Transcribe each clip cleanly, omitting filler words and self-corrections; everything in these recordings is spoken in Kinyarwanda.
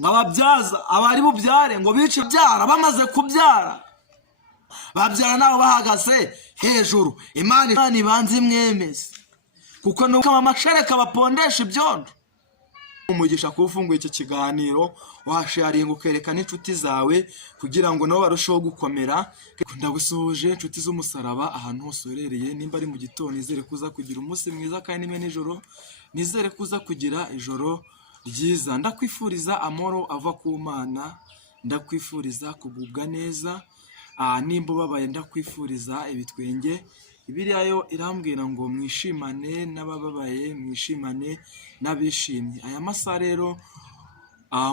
ngababyaza abari bubyare ngo bice byara bamaze kubyara babyara nabo bahagaze hejuru. Imana ibanze imwemeze kuko nuko amashereka bapondesha ibyondo. Umugisha kufunguye iki kiganiro washaringa ukerekana inshuti zawe kugira ngo nabo barusheho gukomera. Ndagusuje inshuti z'umusaraba ahantu hose urereye, nimba ari mu gitondo nizere kuza kugira umunsi mwiza kandi nimwe nijoro nizere kuza kugira ijoro ryiza. Ndakwifuriza amahoro ava ku Mana, ndakwifuriza kugubwa neza, nimba ubabaye ndakwifuriza ibitwenge. Bibiliya yo irambwira ngo mwishimane n'abababaye, mwishimane n'abishimye. Aya masaha rero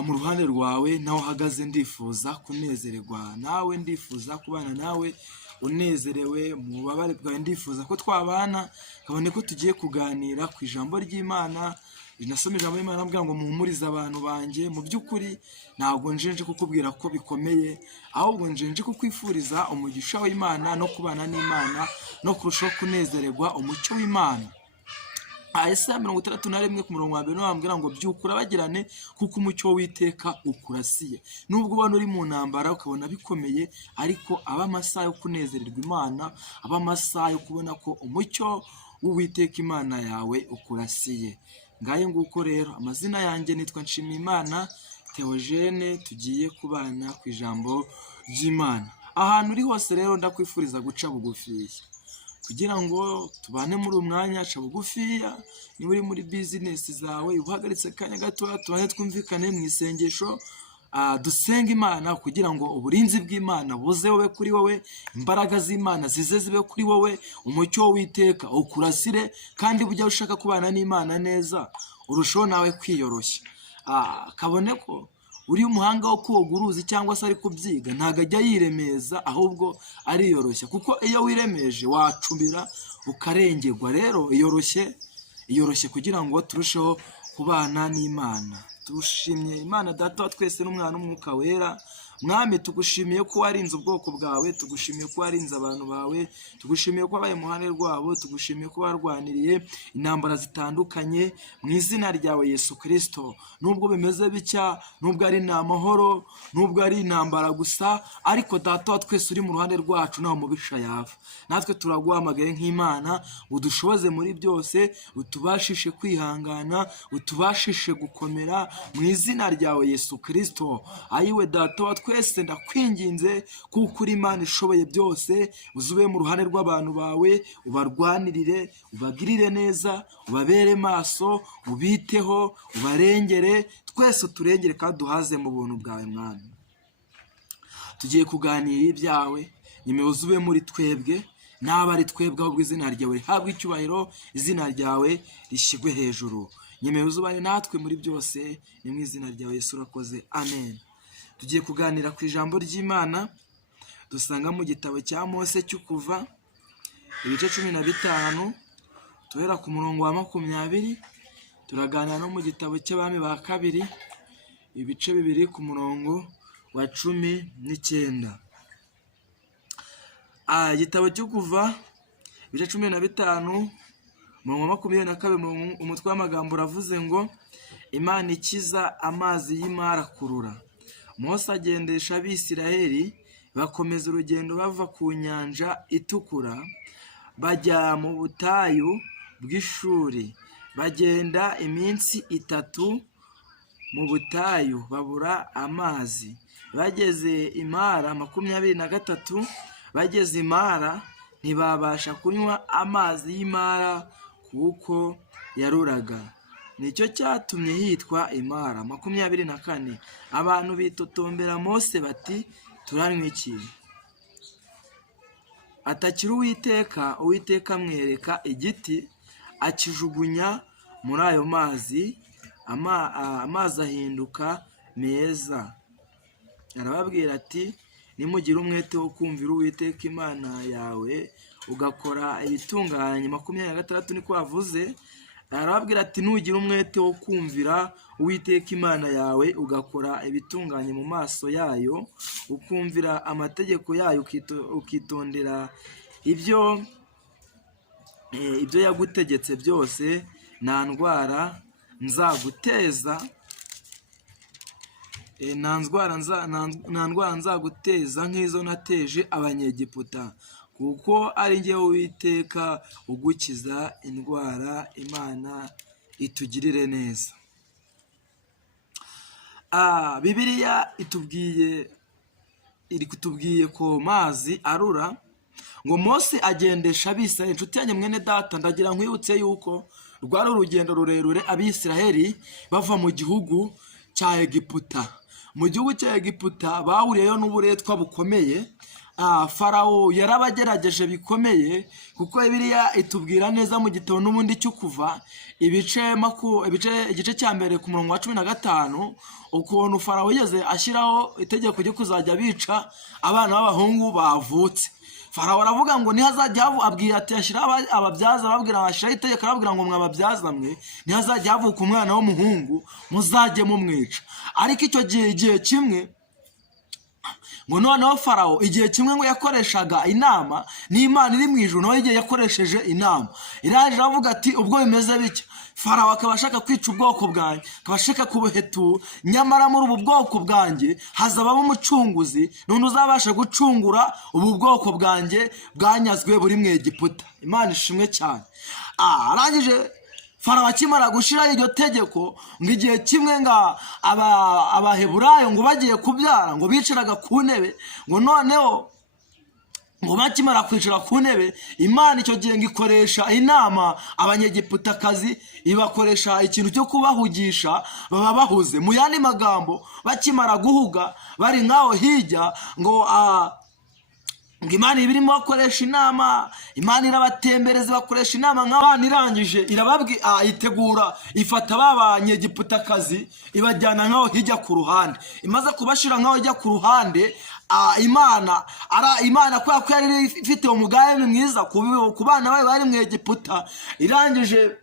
mu ruhande rwawe naho uhagaze ndifuza kunezererwa nawe, ndifuza kubana nawe unezerewe mu bubabare bwawe, ndifuza ko twabana kabone ko tugiye kuganira ku ijambo ry'Imana. Nasoma ijambo ry'Imana ambwira ngo muhumurize abantu banjye. Mu by'ukuri ntabwo njenje kukubwira ko bikomeye, ahubwo njenje kukwifuriza umugisha w'Imana no kubana n'Imana no kurushaho kunezererwa umucyo w'Imana. Yesaya 61 ku murongo wa 2 bambwira ngo byukura bagirane kuko umucyo w'Uwiteka ukurasiye. Nubwo ubona uri mu ntambara ukabona bikomeye, ariko aba amasaha yo kunezererwa Imana, aba amasaha yo kubona ko umucyo w'Uwiteka Imana yawe ukurasiye. Ngaye nguko rero amazina yanjye nitwa Nshimiyimana Theogene, tugiye kubana ku ijambo ry'Imana. Ahantu uri hose rero ndakwifuriza guca bugufiya kugira ngo tubane muri umwanya. Ca bugufiya niba uri muri business zawe uhagaritse kanya gato, tubane twumvikane mu isengesho, dusenga Imana kugira ngo uburinzi bw'Imana buze wowe kuri wowe, imbaraga z'Imana zize zibe kuri wowe, umucyo w'Uwiteka ukurasire, kandi bujya ushaka kubana n'Imana neza urushaho nawe kwiyoroshya. Kabone ko uri umuhanga wo koga uruzi cyangwa se ari kubyiga, ntago ajya yiremeza ahubwo ariyoroshya, kuko iyo wiremeje wacumira ukarengerwa. Rero iyoroshye kugira ngo turusheho kubana n'Imana. Tugushimiye Imana Data wa twese n'Umwana n'Umwuka Wera. Mwami, tugushimiye ko warinze ubwoko bwawe, tugushimiye ko warinze abantu bawe, tugushimiye ko wabaye muhane rwabo, tugushimiye ko warwaniriye intambara zitandukanye mu izina ryawe Yesu Kristo. Nubwo bimeze bitya, nubwo ari amahoro, nubwo ari intambara gusa, ariko Data wa twese uri mu ruhande rwacu naho mubisha yava. Natwe turaguhamagaye nk'Imana udushoboze muri byose, utubashishe kwihangana, utubashishe gukomera mu izina ryawe Yesu Kristo. Ayiwe Data wa twese ndakwinginze kuko uri Imana ishoboye byose, uzube mu ruhande rw'abantu bawe, ubarwanirire, ubagirire neza, ubabere maso, ubiteho, ubarengere, twese uturengere kandi duhaze mu buntu bwawe. Mwana, tugiye kuganira ibyawe, nyuma uzube muri twebwe, naba ari twebwe ahubwo izina ryawe rihabwe icyubahiro, izina ryawe rishyirwe hejuru. Nyuma uzubane natwe muri byose, ni mu izina ryawe Yesu urakoze, amen. Tugiye kuganira ku ijambo ry'Imana dusanga mu gitabo cya Mose cy'Ukuva ibice 15 tuhera ku murongo wa 20. Turaganira no mu gitabo cy'Abami ba kabiri ibice 2 ku murongo wa 19. Igitabo cy'Ukuva ibice 15 umurongo wa 22, umutwe w'amagambo uravuze ngo Imana ikiza amazi y'Imara kurura. Mose agendesha Abisiraheli bakomeza urugendo bava ku nyanja itukura bajya mu butayu bw'Ishuri. Bagenda iminsi 3 mu butayu babura amazi. Bageze Imara 23, bageze Imara ntibabasha kunywa amazi y'Imara kuko yaruraga. Nicyo cyatumye hitwa Imara. 24, abantu bitotombera Mose bati turanywa iki? Atakira Uwiteka amwereka igiti akijugunya muri ayo mazi, amazi ahinduka meza. Arababwira ati nimugira umwete wo kumvira Uwiteka Imana yawe ugakora ibitunganye. 26 niko avuze. Arababwira ati nugira umwete wo kumvira Uwiteka Imana yawe ugakora ibitunganye mu maso yayo, ukumvira amategeko yayo, ukitondera ibyo yagutegetse byose, nta ndwara nzaguteza nta ndwara nzaguteza nk'izo nateje abanyegiputa, kuko ari njyewe Uwiteka ugukiza indwara. Imana itugirire neza. Bibiliya iri kutubwiye ku mazi arura ngo Mose agendesha Abisiraheli. Inshuti yanjye mwene data, ndagira nkwibutse yuko rwari urugendo rurerure Abisiraheli bava mu gihugu cya Egiputa. Mu gihugu cya Egiputa bahuriyeyo n'uburetwa bukomeye. Farawo yarabagerageje bikomeye, kuko Bibiliya itubwira neza mu gitabo n'ubundi cy'Ukuva igice cya mbere ku murongo wa 15 ukuntu Farawo yigeze ashyiraho itegeko ryo kuzajya bica abana b'abahungu bavutse. Farawo aravuga ngo ntihazajya abwira ati ashyiraho ababyaza, ababwira bashyiraho itegeko arababwira ngo mwababyaza mwe ntihazajya havuka umwana w'umuhungu muzajye mumwica. Ariko icyo gihe kimwe ngo noneho Farawo igihe kimwe ngo yakoreshaga inama n'Imana iri mu ijuru, nawe igihe yakoresheje inama iraje avuga ati ubwo bimeze bityo Farawo akaba ashaka kwica ubwoko bwanjye, akaba ashaka kubuhetura, nyamara muri ubu bwoko bwanjye hazabamo umucunguzi none uzabasha gucungura ubu bwoko bwanjye bwanyazwe buri mu Egiputa. Imana ishimwe cyane. Arangije Farawo akimara gushiraho iryo tegeko ngo igihe kimwe nga abaheburayo ngo bagiye kubyara ngo bicaraga ku ntebe, ngo noneho ngo bakimara kwicara ku ntebe Imana icyo gihe ngo ikoresha inama abanyegiputakazi, ibakoresha ikintu cyo kubahugisha, baba bahuze. Mu yandi magambo bakimara guhuga bari nkaho hirya ngo Imana ibirimo bakoresha inama, Imana irabatembereza bakoresha inama. Nk'abana irangije itegura ifata b'abanyegiputakazi ibajyana nkaho hijya ku ruhande. Imaze kubashira nkaho hijya ku ruhande, Imana kubera ko yari ifite umugambi mwiza ku bana bayo bari mu Egiputa, irangije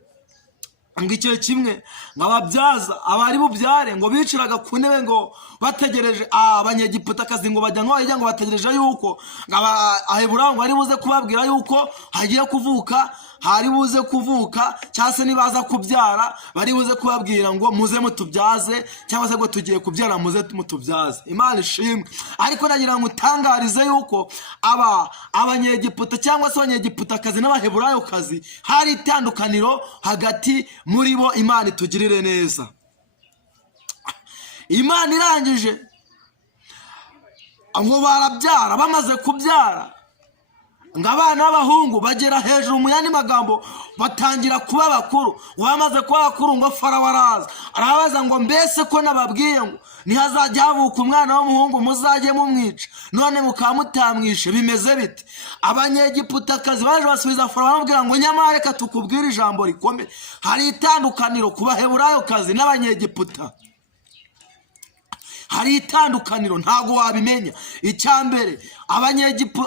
ngo icyo kimwe nk'ababyaza abari bubyare ngo biciraga ku ntebe ngo bategereje abanyegiputakazi ngo bajya nkaho hijya ngo bategereje yuko Abaheburayo ngo ari buze kubabwira yuko hagiye kuvuka, hari buze kuvuka cyangwa se nibaza kubyara bari buze kubabwira ngo muze mutubyaze, cyangwa se ngo tugiye kubyara muze mutubyaze. Imana ishimwe. Ariko nagira ngo utangarize yuko abanyegiputa cyangwa se abanyegiputakazi n'abaheburayokazi hari itandukaniro hagati muri bo. Imana itugirire neza. Imana irangije ngo barabyara, bamaze kubyara ngo abana b'abahungu bagera hejuru, mu yandi magambo batangira kuba bakuru. Bamaze kuba bakuru ngo Farawo arabaza ngo mbese ko nababwiye ngo ntihazajya havuka umwana w'umuhungu muzajye mumwica, none mukaba mutamwishe, bimeze bite? Abanyegiputakazi baje basubiza Farawo bamubwira ngo nyamara reka tukubwire ijambo rikomeye, hari itandukaniro ku baheburayokazi n'abanyegiputa. Hari itandukaniro ntago wabimenya. Icya mbere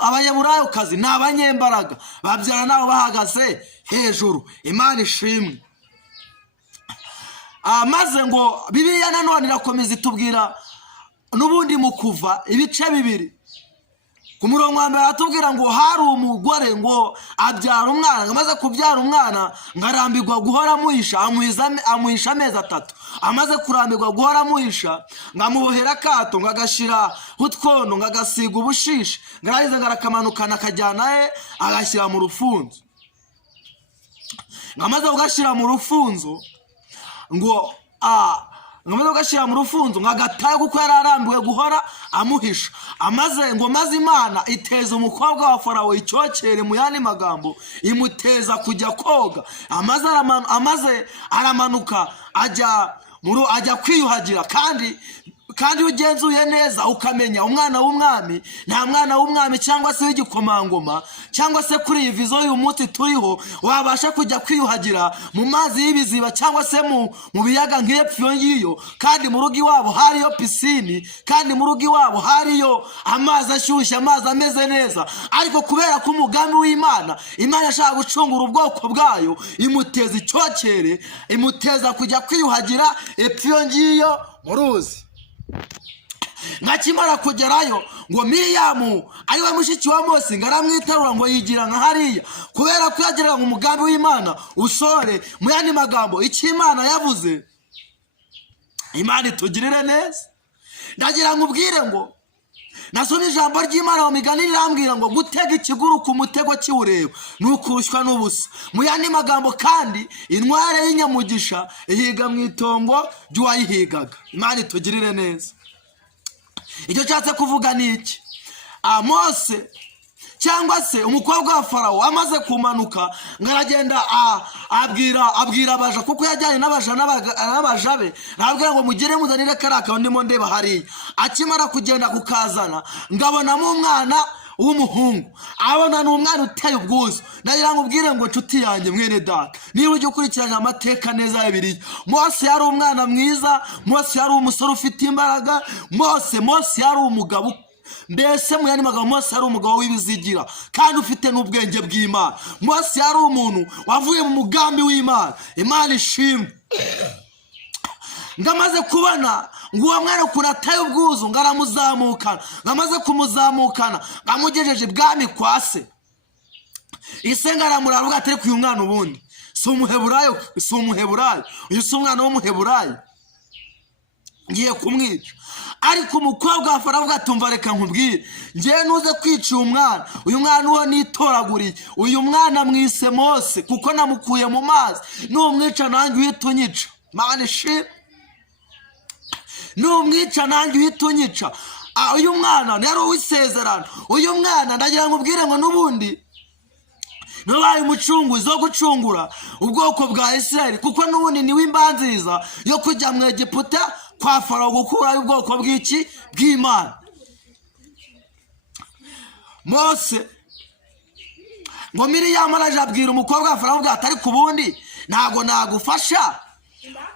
abaheburayokazi ni abanyembaraga, babyara nabo bahagaze hejuru. Imana ishimwe. Maze ngo Bibiliya nanone irakomeza itubwira n'ubundi mu Kuva ibice 2 ku murongo wa mbere atubwira ngo hari umugore ngo abyara umwana, amaze kubyara umwana ngarambirwa guhora amuhisha, amuhisha amezi 3. Amaze kurambirwa guhora amuhisha ngamubohera akato ngagashira utwondo ngagasiga ubushishi, ngarahize ngarakamانukana akajyana agashyira mu rufunzo. Ngamaze kugashyira mu rufunzo ngo ngamaze kugashyira mu rufunzo ngagataye kuko yararambiwe guhora amuhisha. Maze Imana iteza umukobwa wa Farawo icyokere, mu yandi magambo imuteza kujya koga. Amaze aramanuka ajya kwiyuhagira, kandi ugenzuye neza ukamenya umwana w'umwami nta mwana w'umwami cyangwa se w'igikomangoma cyangwa se kuri iyi vizo y'uyu munsi turiho wabasha kujya kwiyuhagira mu mazi y'ibiziba cyangwa se mu biyaga nk'epfo ngiyo, kandi mu rugo iwabo hariyo pisine, kandi mu rugo iwabo hariyo amazi ashyushye, amazi ameze neza. Ariko kubera ko umugambi w'Imana, Imana yashaka gucungura ubwoko bwayo, imuteza icyokere, imuteza kujya kwiyuhagira epfo ngiyo mu ruzi. Nkakimara kugerayo ngo Miriyamu ariwe mushiki wa Mose ngaramwitarura ngo yigira nka hariya, kubera ko yageraga mu mugambi w'Imana usore. Mu yandi magambo icyo Imana yavuze, Imana itugirire neza. ndagira ngo ubwire ngo nasomye ijambo ry'Imana mu migani rirambwira ngo gutega ikiguru ku mutego kiwureba ni ukurushywa n'ubusa. Mu yandi magambo kandi intware y'inyamugisha ihiga mu itongo ry'uwayihigaga. Imana itugirire neza. Icyo nshatse kuvuga ni iki? Mose cyangwa se umukobwa wa Farawo amaze kumanuka ngaragenda abwira abaja, kuko yajyanye n'abaja be, nabwira ngo mugire muzanire karaka ndimo ndeba hariya. Akimara kugenda kukazana ngabonamo umwana w'umuhungu, abona ni umwana uteye ubwuzu. Ndagira ngo ubwire ngo nshuti yanjye mwene data, niba ujya ukurikirana amateka neza ya Bibiliya, Mose yari umwana mwiza, Mose yari umusore ufite imbaraga, Mose yari umugabo, mbese mu yandi magambo Mose yari umugabo w'ibizigira kandi ufite n'ubwenge bw'Imana. Mose yari umuntu wavuye mu mugambi w'Imana. Imana ishimwe. Ngamaze kubona ngo uwo mwana ukuntu ateye ubwuzu ngaramuzamukana, ngamaze kumuzamukana ngamugejeje ibwami kwa se. Ise ngaramurara avuga ati uyu mwana ubundi si umuheburayo, uyu si umwana w'umuheburayo, ngiye kumwica. Ariko umukobwa wa Farawo atumva, reka nkubwire, ngiye nuze kwica uyu mwana uwo nitoraguriye, uyu mwana mwise Mose kuko namukuye mu mazi, numwica nanjye uhita unyica. Imana ishimwe. Numwica nanjye uhita unyica. Uyu mwana yari uw'isezerano. Uyu mwana ndagira ngo ubwire ngo n'ubundi nubaye umucunguzi wo gucungura ubwoko bwa Isirayeli, kuko n'ubundi niwe imbanziriza yo kujya mu Egiputa kwa Farawo gukurayo ubwoko bw'Imana. Mose ngo Miriyamu araje abwira umukobwa wa Farawo ati ariko ubundi ntago nagufasha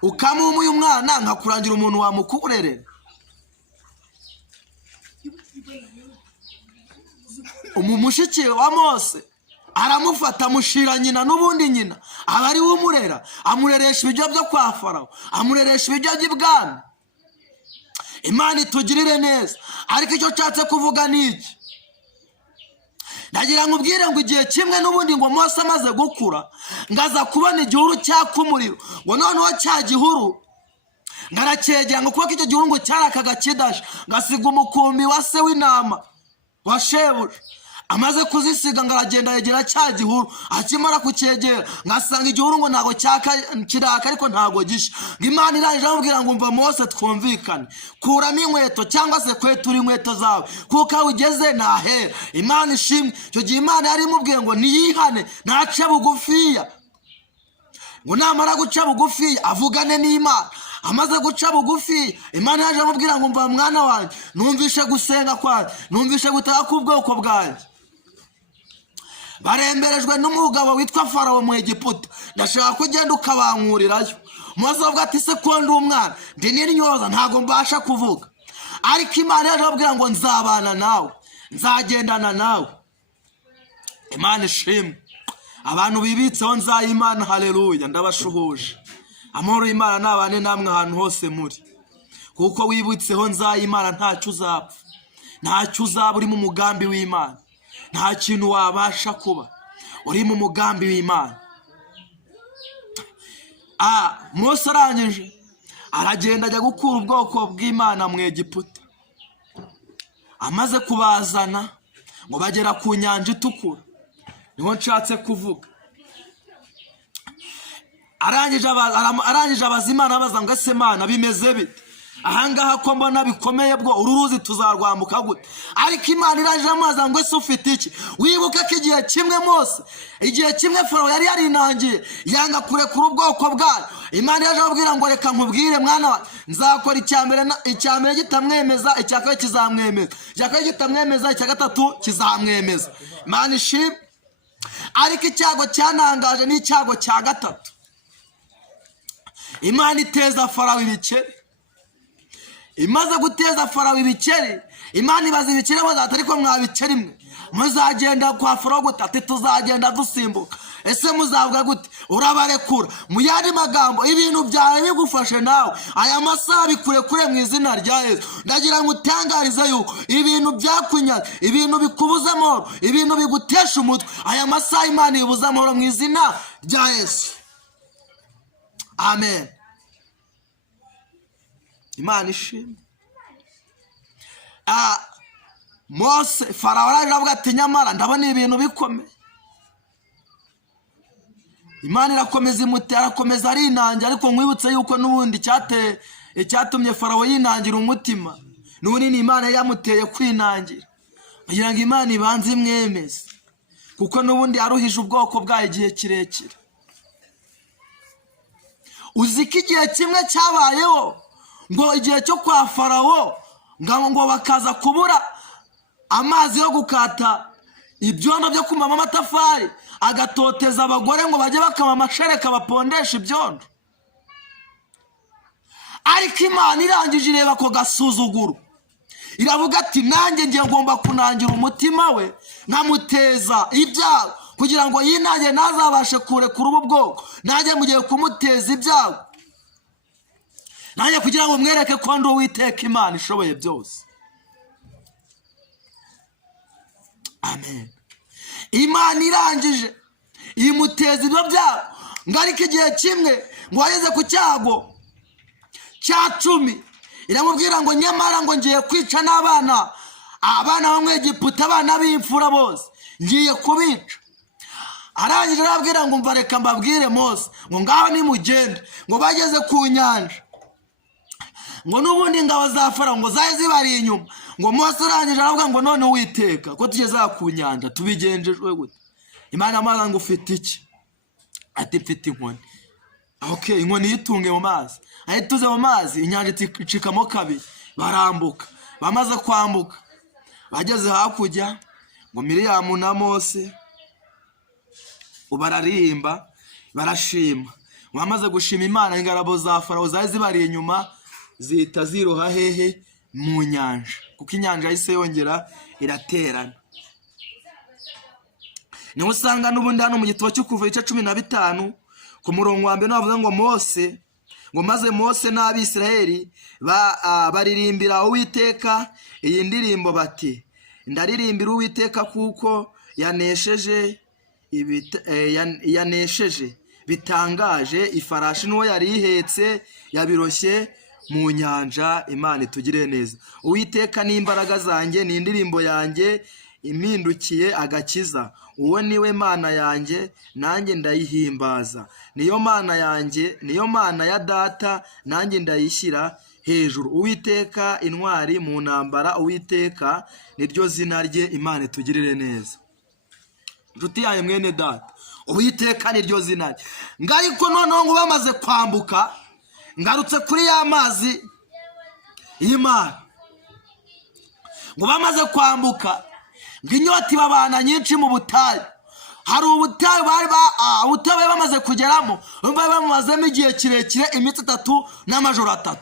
ukamuha uyu mwana nkakurangira umuntu wamukurerera. Umushiki wa Mose aramufata amushira nyina, n'ubundi nyina aba ari we umurera, amureresha ibiryo byo kwa Farawo, amureresha ibiryo by'ibwami. Imana itugirire neza. Ariko icyo nshatse kuvuga ni iki? Ndagira ngo ubwire ngo igihe kimwe n'ubundi ngo Mose amaze gukura ngaza kubona igihuru cyaka umuriro, ngo noneho cya gihuru ngaracyegera ngo kuko icyo gihuru ngo cyarakaga kidasha, ngasiga umukumbi wa se w'intama wa shebuja. Amaze kuzisiga ngaragenda yegera cya gihuru, akimara kucyegera ngasanga igihuru ngo ntago kiraka ariko ntago gisha. Imana irangije amubwira ngo mva Mose twumvikane, kuramo inkweto cyangwa se kwetura inkweto zawe kuko aho ugeze nahera. Imana ishimwe. Icyo gihe Imana yari imubwiye ngo niyihane nace bugufiya, ngo namara guca bugufiya avugane n'Imana. Amaze guca bugufi Imana yaje amubwira ngo mva mwana wanjye, numvishe gusenga kwanjye, numvishe gutaha k'ubwoko bwanjye. Baremberejwe n'umugabo witwa Farawo mu Egiputa, ndashaka ko ugenda ukabankurirayo. Mose avuga ati se ko ndi umwana ndi n'intyoza ntago mbasha kuvuga, ariko Imana yaje amubwira ngo nzabana nawe, nzagendana nawe. Imana ishimwe. Abantu bibitseho nzayimana, haleluya, ndabashuhuje. Amahoro y'Imana nabane namwe ahantu hose muri, kuko wibutseho nzayimana ntacyo uzapfa, ntacyo uzaba uri mu mugambi w'Imana, nta kintu wabasha kuba uri mu mugambi w'Imana. Mose arangije aragenda ajya gukura ubwoko bw'Imana mu Egiputa. Amaze kubazana ngo bagera ku nyanja itukura, niho nshatse kuvuga. Arangije abaza Imana abaza ngo ese Mana bimeze bite? Ahangaha ko mbona bikomeye bwo uru ruzi tuzarwambuka gute? Ariko Imana iraje amaza ngo ese ufite iki? Wibuka ko igihe kimwe Mose, igihe kimwe Farawo yari yarinangiye yanga kurekura ubwoko bwayo. Imana yaje abwira ngo reka nkubwire mwana wa, nzakora icyambere gitamwemeza, icya kabiri kizamwemeza, icya kabiri gitamwemeza, icya gatatu kizamwemeza. Imana ishimwe. Ariko icyago cyanangaje ni icyago cya gatatu. Imana iteza Farawo ibikeri. Imaze guteza Farawo ibikeri, Imana ibaza ibikeri bazata ariko mwabikeri mwe muzagenda kwa Farawo gute? Ati tuzagenda dusimbuka. Ese muzavuga gute? Urabarekura. Mu yandi magambo ibintu byawe bigufashe nawe aya masaha bikurekure mu izina rya Yesu. Ndagira ngo utangarize yuko ibintu byakunyaze, ibintu bikubuza amahoro, ibintu bigutesha umutwe, aya masaha Imana ibuza amahoro mu izina rya Yesu. Amen. Imana ishimwe. Mose Farawo araje avuga ati nyamara ndabona ibintu bikomeye. Imana irakomeza arakomeza arinangira, ariko nkwibutse yuko n'ubundi icyatumye Farawo yinangira umutima n'ubundi ni Imana yamuteye kwinangira kugira ngo Imana ibanze imwemeze, kuko n'ubundi yaruhije ubwoko bwayo igihe kirekire. Uzi ko igihe kimwe cyabayeho ngo igihe cyo kwa Farawo ngo bakaza kubura amazi yo gukata ibyondo byo kumama amatafari, agatoteza abagore ngo bajye bakama amashereka bapondesha ibyondo. Ariko Imana irangije ireba ko gasuzuguro, iravuga ati nanjye ngiye ngomba kunangira umutima we nkamuteza ibyago kugira ngo yinange ntazabashe kurekura ubu bwoko. Nanjye mugiye kumuteza ibyago, nanjye kugira ngo mwereke ko ndi Uwiteka Imana ishoboye byose. Amen. Imana irangije imuteza ibyo byago, ngo ariko igihe kimwe ngo ageze ku cyago cya 10 iramubwira ngo nyamara ngo ngiye kwica n'abana bo mu Egiputa, abana b'imfura bose ngiye kubica. Arangije arabwira ngo umva reka mbabwire Mose ngo ngaho nimugende, ngo bageze ku nyanja ngo n'ubundi ngabo za Farawo ngo zaje zibari inyuma. Ngo Mose arangije aravuga ngo none Uwiteka ko tugeze ku nyanja tubigenjejwe gute? Imana amaza ngo ufite iki? Ati mfite inkoni. Okay, inkoni yitunge mu mazi. Ahituze mu mazi inyanja icikamo kabiri, barambuka. Bamaze kwambuka bageze hakurya ngo Miriyamu na Mose bararirimba barashima. Bamaze gushima Imana, ingabo za Farawo zaje zibari inyuma zihita ziroha hehe? Mu nyanja, kuko inyanja yahise yongera iraterana. Niho usanga n'ubundi hano mu gitabo cyo Kuva 15 ku murongo wa mbere navuga ngo maze Mose n'Abisiraheli baririmbira Uwiteka iyi ndirimbo bati, ndaririmbira Uwiteka kuko yanesheje bitangaje, ifarashi n'uwo yari ihetse yabiroshye mu nyanja. Imana itugire neza. Uwiteka ni imbaraga zanjye, ni indirimbo yanjye impindukiye agakiza. Uwo niwe Mana yanjye, nanjye ndayihimbaza. Niyo Mana yanjye, niyo Mana ya data, nanjye ndayishyira hejuru. Uwiteka intwari mu ntambara, Uwiteka niryo zina rye. Imana itugirire neza. Nshuti yawe mwene data, Uwiteka niryo zina rye. Ariko noneho ngo bamaze kwambuka, ngarutse kuri ya mazi y'Imana, ngo bamaze kwambuka ngo inyota ibabana nyinshi mu butayu. Hari ubutayu ubutayu bamaze kugeramo, bari bamazemo igihe kirekire, iminsi 3 n'amajoro 3.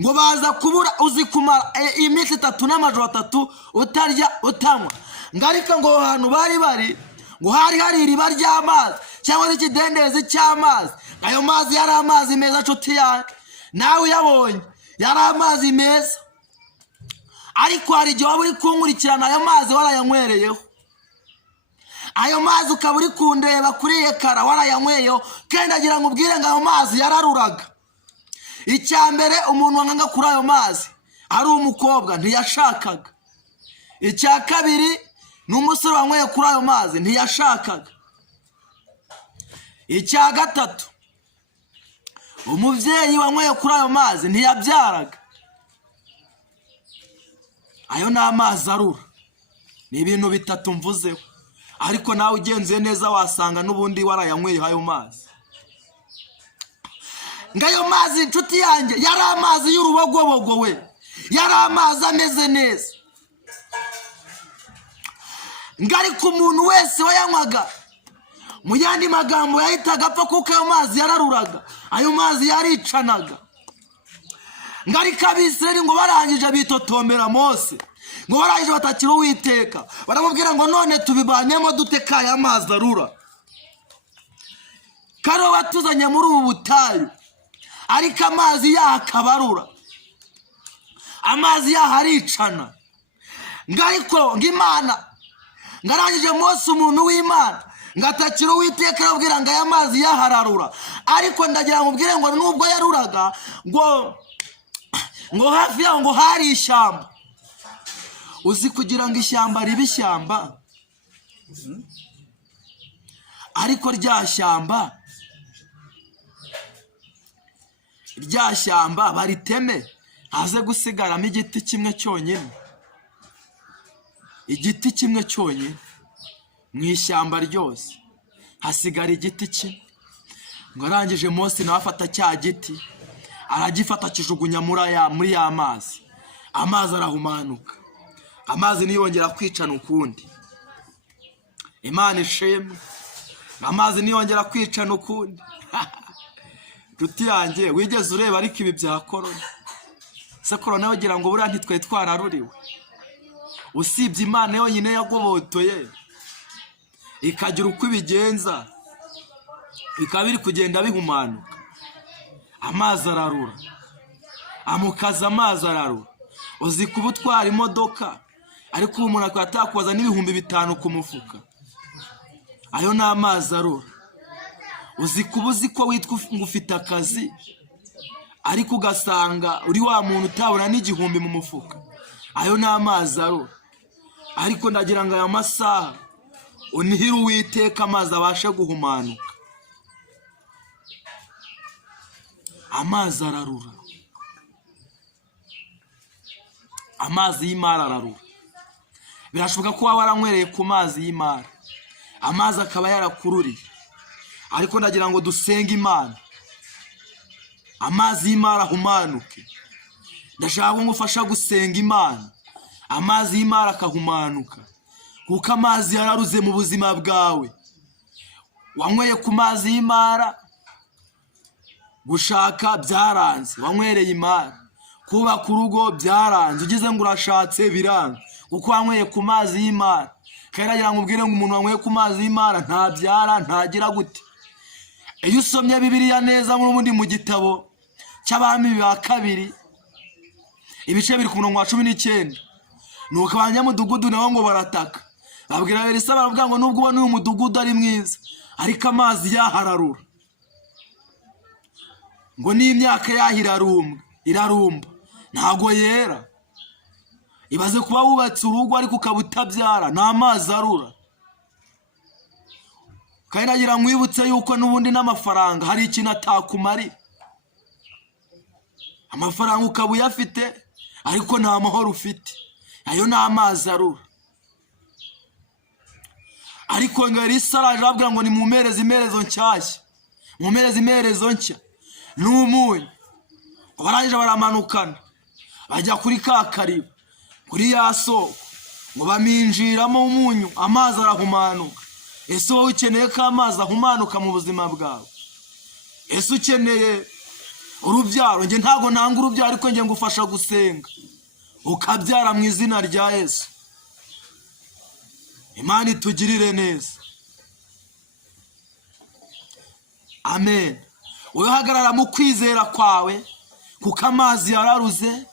Ngo baza kubura uzi kumara iminsi 3 n'amajoro 3 utarya utanywa. Ngo ariko ngo ahantu bari ngo hari iriba ry'amazi cyangwa ikidendezi cy'amazi. Ayo mazi yari amazi meza nshuti yanjye, nawe uyabonye yari amazi meza. Ariko hari igihe waba uri kunkurikirana ayo mazi warayanywereyeho, ayo mazi ukaba uri kundeba kuri ekara warayanyweyeho, kandi agira ngo ubwire ngo ayo mazi yararuraga. Icya mbere umuntu wanganga kuri ayo mazi ari umukobwa ntiyashakaga. Icya kabiri n'umusore wanyweye kuri ayo mazi ntiyashakaga. Icya gatatu umubyeyi wanyweye kuri ayo mazi ntiyabyaraga. Ayo ni amazi arura. Ni ibintu bitatu mvuzeho, ariko nawe ugenzuye neza wasanga n'ubundi warayanyweyeho ayo mazi. Ngayo mazi nshuti yanjye yari amazi y'urubogobogo we, yari amazi ameze neza. Ariko umuntu wese wayanywaga, mu yandi magambo yahitaga apfa kuko ayo mazi yararuraga, ayo mazi yaricanaga. Ariko Abisirayeli ngo barangije bitotombera Mose, ngo barangije batakira Uwiteka, baramubwira ngo none tubibanyemo dute kaya amazi arura? Karo batuzanye muri ubu butayu, ariko amazi yakabarura, amazi yaharicana. Ariko ng'Imana ngarangije Mose umuntu w'Imana ngatakira Uwiteka arabwira ngo aya mazi yahararura. Ariko ndagira ngo ubwire ngo nubwo yaruraga ngo hafi yaho ngo hari ishyamba, uzi kugira ngo ishyamba ribe ishyamba, ariko rya shyamba bariteme haze gusigaramo igiti kimwe cyonyine, igiti kimwe cyonyine mu ishyamba ryose hasigara igiti kimwe. Ngo arangije Mose nawe afata cya giti aragifata akijugunya muri ya mazi, amazi arahumanuka, amazi ntiyongera kwicana ukundi. Imana ishimwe, amazi ntiyongera kwicana ukundi. Nshuti yanjye, wigeze ureba ariko ibi bya korona? Se korona wagira ngo buriya ntitwe twararuriwe? Usibye Imana yonyine yagobotoye ikagira uko ibigenza, bikaba biri kugenda bihumanuka, amazi ararura, amukaza amazi ararura. Uzi kuba utwara imodoka ariko ubu umuntu akaba atakubaza n'ibihumbi 5 ku mufuka, ayo ni amazi arura. Uzi kuba uzi ko witwa ngo ufite akazi ariko ugasanga uri wa muntu utabona n'igihumbi mu mufuka, ayo ni amazi arura. Ariko ndagira ngo aya masaha unihire Uwiteka amazi abashe guhumanuka. Amazi ararura, amazi y'Imana ararura. Birashoboka ko waba waranywereye ku mazi y'Imana, amazi akaba yarakururiye, ariko ndagira ngo dusenge Imana amazi y'Imana ahumanuke. Ndashaka ngo ufasha gusenga Imana amazi y'Imana akahumanuka, kuko amazi yararuze mu buzima bwawe. Wanyweye ku mazi y'Imana, gushaka byaranze, wanywereye Imana. Kubaka urugo byaranze, ugize ngo urashatse biranga, kuko wanyweye ku mazi y'Imana. Kandi ndagira ngo ubwire ngo umuntu wanyweye ku mazi y'Imana ntabyara, ntagira gute. Iyo usomye Bibiliya neza n'ubundi mu gitabo cy'Abami ba kabiri ibice biri ku murongo wa 19, nuko abanyamudugudu nabo ngo barataka, babwira Elisa baravuga ngo nubwo ubona uyu mudugudu ari mwiza ariko amazi yahararura, ngo n'imyaka irarumba ntago yera. Ibaze kuba wubatse urugo ariko ukaba utabyara, ni amazi arura. Kandi nagira ngo wibutse yuko n'ubundi n'amafaranga hari ikintu atakumarira. Amafaranga ukaba uyafite ariko nta mahoro ufite, ayo ni amazi arura. Ariko ngo Elisa araje arabwira ngo nimumereze imerezo nshyashya, mumereze imerezo nshya n'umunyu. Barangije baramanukana bajya kuri ka kariba, kuri ya soko, ngo baminjiramo umunyu, amazi arahumanuka. Ese wowe ukeneye ko amazi ahumanuka mu buzima bwawe? Ese ukeneye urubyaro? Nge ntago nanga urubyaro, ariko nge ngufasha gusenga ukabyara mu izina rya Yesu. Imana itugirire neza, amen. Uhagarara mu kwizera kwawe, kuko amazi yararuze.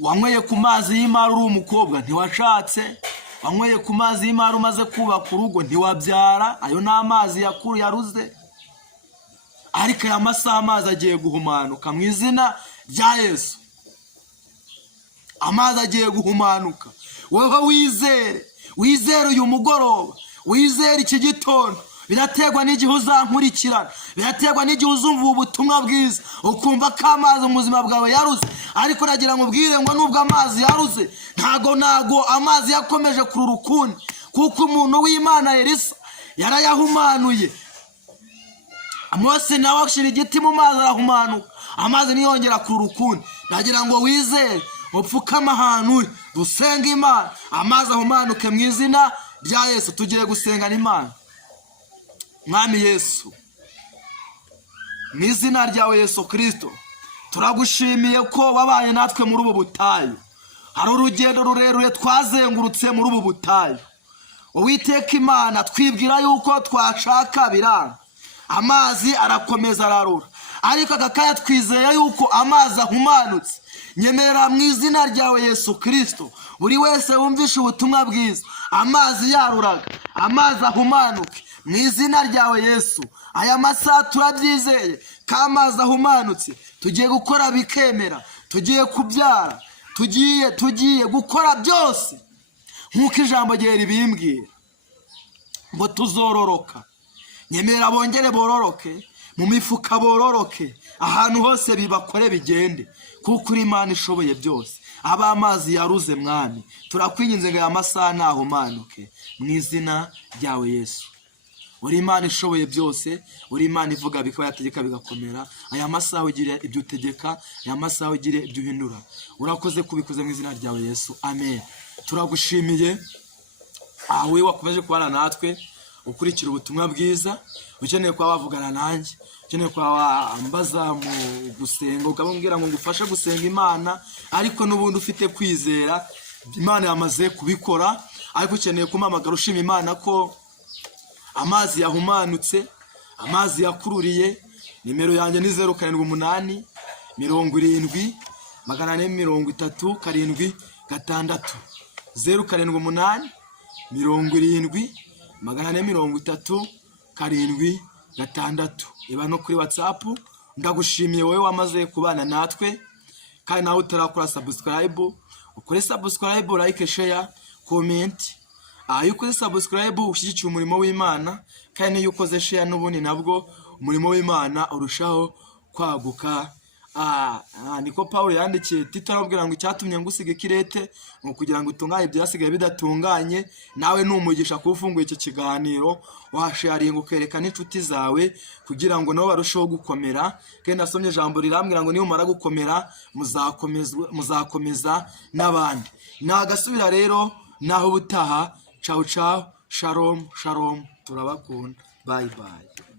Wanyweye ku mazi y'Imana uri umukobwa ntiwashatse, wanyweye ku mazi y'Imana umaze kubaka urugo ntiwabyara, ayo ni amazi yaruze. Ariko aya masaha amazi agiye guhumanuka mu izina rya Yesu. Amazi agiye guhumanuka. Wowe wizere uyu mugoroba, wizere iki gitondo. Biraterwa n'igihe uzankurikirana, biraterwa n'igihe uzumva ubutumwa bwiza ukumva ko amazi mu buzima bwawe yaruze. Ariko nagira ngo ubwire ngo nubwo amazi yaruze, ntago amazi yakomeje kurura ukundi, kuko umuntu w'Imana Elisa yarayahumanuye. Mose nawe ashira igiti mu mazi arahumanuka, amazi ntiyongera kurura ukundi. Nagira ngo wizere, upfukame ahantu uri, dusenge Imana amazi ahumanuke mu izina rya Yesu. Tugiye gusengana Imana. Mwami Yesu, mu izina ryawe Yesu Kristo, turagushimiye ko wabaye natwe muri ubu butayu. Hari urugendo rurerure twazengurutse muri ubu butayu. Uwiteka Imana, twibwira yuko twashaka biranga, amazi arakomeza ararura, ariko agakaya twizeye yuko amazi ahumanutse. Nyemerera mu izina ryawe Yesu Kristo, buri wese wumvishe ubutumwa bwiza, amazi yaruraga, amazi ahumanuke mu izina ryawe Yesu. Aya masaha turabyizeye ko amazi ahumanutse, tugiye gukora bikemera, tugiye kubyara, tugiye gukora byose nk'uko ijambo rye ribimbwira ngo tuzororoka. Nyemera bongere bororoke, mu mifuka bororoke, ahantu hose bibakore bigende, kuko uri Imana ishoboye byose. Aba amazi yaruze mwami, turakwinginze ngo aya masaha nahumanuke mu izina ryawe Yesu. Uri Imana ishoboye byose, uri Imana ivuga bikaba, yategeka bigakomera. Aya masaha ugire ibyo utegeka, aya masaha ugire ibyo uhindura. Urakoze kubikoze mu izina ryawe Yesu, amen. Turagushimiye aho wakomeje kubana natwe ukurikira ubutumwa bwiza. Ukeneye kuba wavugana nanjye, ukeneye kuba wambaza mu gusenga, ukabambwira ngo ngufashe gusenga Imana, ariko n'ubundi ufite kwizera Imana yamaze kubikora, ariko ukeneye kumpamagara ushima Imana ko amazi yahumanutse, amazi yakururiye. Nimero yanjye ni 078 70 437 6 078 70 437 6. Iba no kuri WhatsApp. Ndagushimiye wowe wamaze kubana natwe, kandi nawe utarakora subscribe, ukore subscribe, like, share, comment. Iyo ukoze subscribe ushyigikiye umurimo w'Imana, kandi iyo ukoze share n'ubundi nabwo umurimo w'Imana urushaho kwaguka. Niko Paulo yandikiye Tito arabwira ngo icyatumye ngusiga Kirete ngo kugira ngo utunganye ibyasigaye bidatunganye. Nawe numugisha kufunguye iki kiganiro, wahasharinga ukerekana inshuti zawe kugira ngo nabo barusheho gukomera. Kandi nasomye ijambo rirambwira ngo niyo umara gukomera muzakomeza n'abandi. Nagasubira rero naho ubutaha. Ciao ciao, shalom shalom, turabakunda, bye bye.